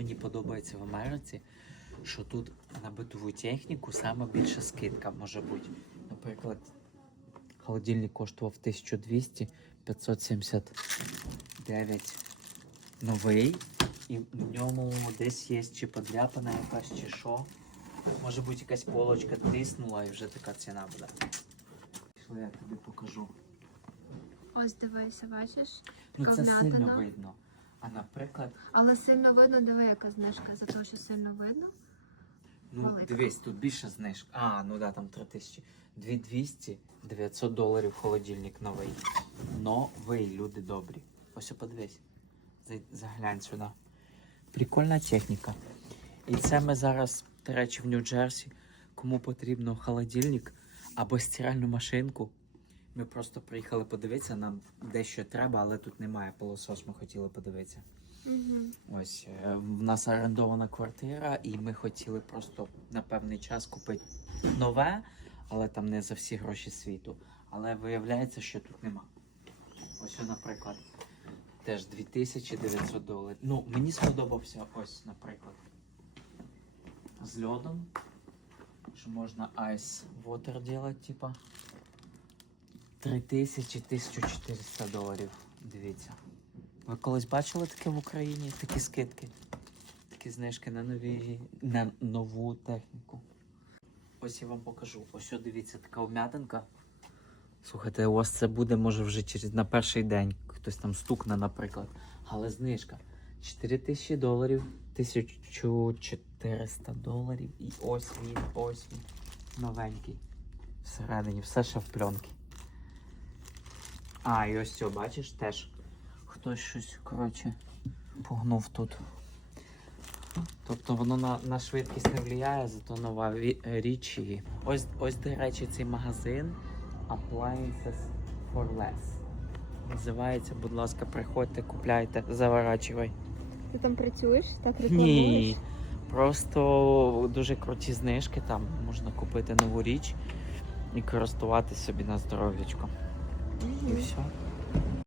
мені подобається в Америці, що тут на битову техніку саме більша скидка може бути. Наприклад, холодильник коштував 1200, 579 новий, і в ньому десь є чи подряпана якась, чи що. Може бути якась полочка тріснула і вже така ціна буде. Пішли, я тобі покажу. Ось дивися, бачиш? Ну це сильно видно. А наприклад, Але сильно видно, диви, яка знижка за те, що сильно видно. ну Велика. дивись, тут більше знижка. А, ну да, там 3000. 2200, 900 доларів холодильник новий. Новий, люди добрі. Ось подивись. Зай- Заглянь сюди. Прикольна техніка. І це ми зараз, до речі, в Нью-Джерсі. Кому потрібно холодильник або стиральну машинку. Ми просто приїхали подивитися, нам дещо треба, але тут немає пилосос, ми хотіли подивитися. Угу. Ось е, в нас орендована квартира, і ми хотіли просто на певний час купити нове, але там не за всі гроші світу. Але виявляється, що тут нема. Ось, наприклад, теж 2900 доларів. Ну, мені сподобався ось, наприклад, з льодом. Що можна ice water делать, типа. 3000-1400 доларів. Дивіться. Ви колись бачили таке в Україні? Такі скидки? Такі знижки на нові на нову техніку. Ось я вам покажу. Ось дивіться, така вм'ятинка. Слухайте, у вас це буде, може, вже через на перший день. Хтось там стукне, наприклад. Але знижка. 4000 доларів, 1400 доларів. І ось він, ось він. Новенький. Всередині, все ще в пленки. А, і ось цього, бачиш, теж хтось щось, коротше, погнув тут. Тобто воно на, на швидкість не впливає, зато нова річ. Ось, ось, до речі, цей магазин Appliances for Less. Називається, будь ласка, приходьте, купляйте, заворачивай. Ти там працюєш? Так Ні. Просто дуже круті знижки там. Можна купити нову річ і користуватись собі на здоров'ячко. І все.